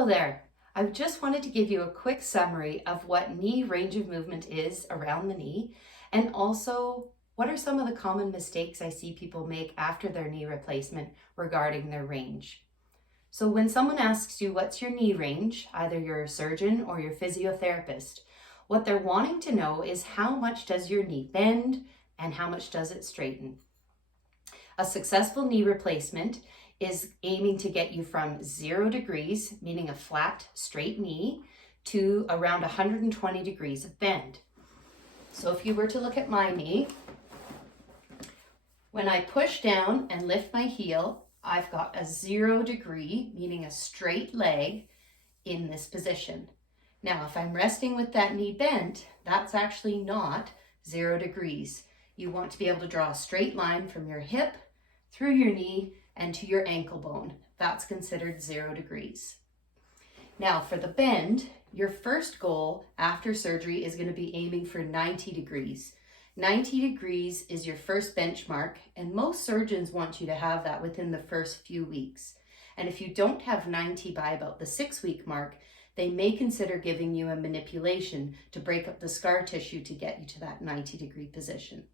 Hello there. I just wanted to give you a quick summary of what knee range of movement is around the knee, and also what are some of the common mistakes I see people make after their knee replacement regarding their range. So when someone asks you what's your knee range, either you're a surgeon or your physiotherapist, what they're wanting to know is how much does your knee bend and how much does it straighten. A successful knee replacement is aiming to get you from 0 degrees, meaning a flat, straight knee, to around 120 degrees of bend. So if you were to look at my knee, when I push down and lift my heel, I've got a 0 degree, meaning a straight leg, in this position. Now, if I'm resting with that knee bent, that's actually not 0 degrees. You want to be able to draw a straight line from your hip, through your knee, and to your ankle bone. That's considered 0 degrees. Now for the bend, your first goal after surgery is going to be aiming for 90 degrees. 90 degrees is your first benchmark, and most surgeons want you to have that within the first few weeks. And if you don't have 90 by about the 6-week mark, they may consider giving you a manipulation to break up the scar tissue to get you to that 90 degree position.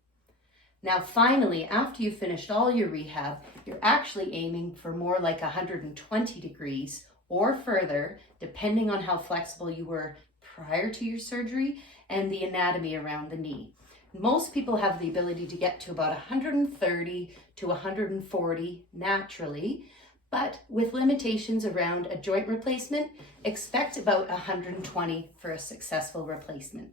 Now, finally, after you've finished all your rehab, you're actually aiming for more like 120 degrees or further, depending on how flexible you were prior to your surgery and the anatomy around the knee. Most people have the ability to get to about 130 to 140 naturally, but with limitations around a joint replacement, expect about 120 for a successful replacement.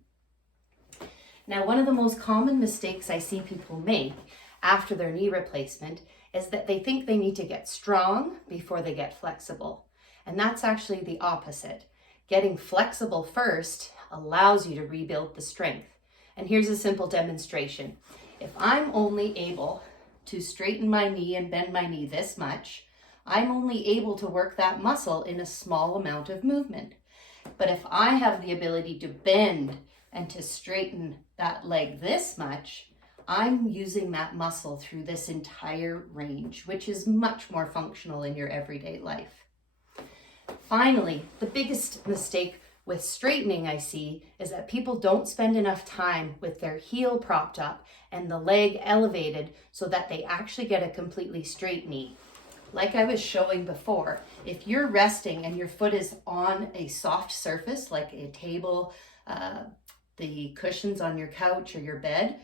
Now, one of the most common mistakes I see people make after their knee replacement is that they think they need to get strong before they get flexible. And that's actually the opposite. Getting flexible first allows you to rebuild the strength. And here's a simple demonstration. If I'm only able to straighten my knee and bend my knee this much, I'm only able to work that muscle in a small amount of movement. But if I have the ability to bend and to straighten that leg this much, I'm using that muscle through this entire range, which is much more functional in your everyday life. Finally, the biggest mistake with straightening I see is that people don't spend enough time with their heel propped up and the leg elevated so that they actually get a completely straight knee. Like I was showing before, if you're resting and your foot is on a soft surface like a table, the cushions on your couch or your bed,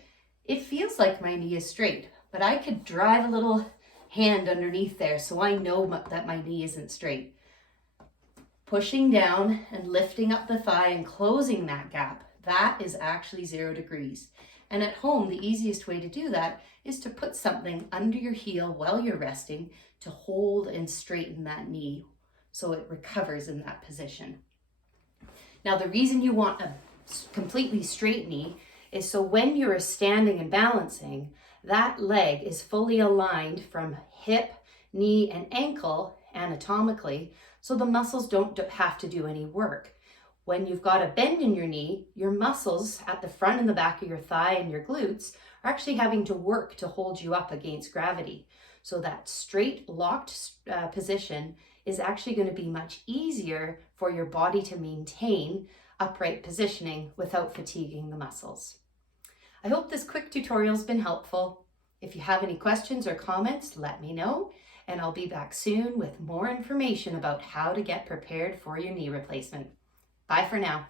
it feels like my knee is straight, but I could drive a little hand underneath there so I know that my knee isn't straight. Pushing down and lifting up the thigh and closing that gap, that is actually 0 degrees. And at home, the easiest way to do that is to put something under your heel while you're resting to hold and straighten that knee so it recovers in that position. Now, the reason you want a completely straight knee is so when you're standing and balancing, that leg is fully aligned from hip, knee, and ankle anatomically, so the muscles don't have to do any work. When you've got a bend in your knee, your muscles at the front and the back of your thigh and your glutes are actually having to work to hold you up against gravity. So that straight locked position is actually going to be much easier for your body to maintain upright positioning without fatiguing the muscles. I hope this quick tutorial has been helpful. If you have any questions or comments, let me know, and I'll be back soon with more information about how to get prepared for your knee replacement. Bye for now.